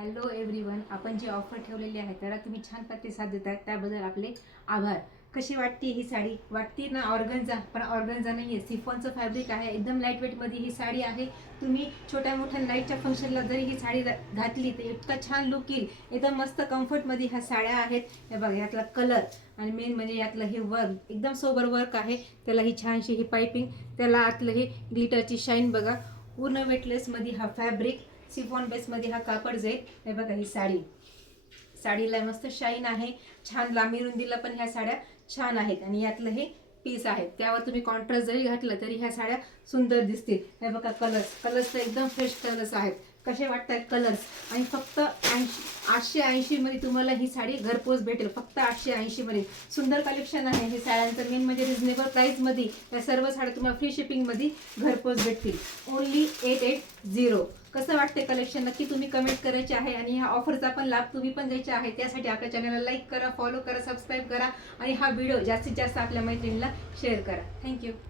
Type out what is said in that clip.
Hello everyone, आपण जे offer ठेवलेली आहे त्याला तुम्ही छान प्रतिसाद देताय त्याबद्दल आपले आभार. कशी वाटते ही साडी? वाटते ना ऑर्गन्झा, पण ऑर्गन्झा नाही आहे, सिफॉनचं फॅब्रिक आहे. एकदम लाईट वेटमध्ये ही साडी आहे. तुम्ही छोट्या मोठ्या नाईटच्या फंक्शनला जरी ही साडी घातली तर इतका छान लुक येईल. एकदम मस्त कम्फर्टमध्ये ह्या साड्या आहेत. हे बघा, यातला कलर आणि मेन म्हणजे यातलं हे वर्क एकदम सोबर वर्क आहे. त्याला ही छानशी ही पायपिंग, त्याला आतलं हे ग्लिटरची शाईन बघा. पूर्ण वेटलेसमध्ये हा फॅब्रिक, सिफॉन बेसमध्ये हा कापड जाईल. हे बघा ही साडीला मस्त शाईन आहे. छान लांबी रुंदीला पण ह्या साड्या छान आहेत आणि यातलं हे पीस आहेत. त्यावर तुम्ही कॉन्ट्रास्ट जरी घातलं तरी ह्या साड्या सुंदर दिसतील. हे बघा कलर्स तर एकदम फ्रेश कलर्स आहेत. कसे वाटतात कलर्स? आणि फक्त 880 मध्ये तुम्हाला ही साडी घरपोच भेटेल. फक्त 880 मध्ये सुंदर कलेक्शन आहे हे साड्यांचं. मेन म्हणजे रिजनेबल प्राइस मध्ये या सर्व साड्या तुम्हाला फ्री शिपिंग मध्ये घरपोच भेटतील. ओनली 880. कसं वाटते कलेक्शन? नक्की तुम्ही कमेंट करायचे आहे. आणि ह्या ऑफरचा पण लाभ तुम्ही पण घ्यायचा आहे. त्यासाठी आपल्या चॅनलला लाईक करा, फॉलो करा, सबस्क्राईब करा आणि हा व्हिडिओ जास्तीत जास्त आपल्या मैत्रिणीला शेअर करा. थँक्यू.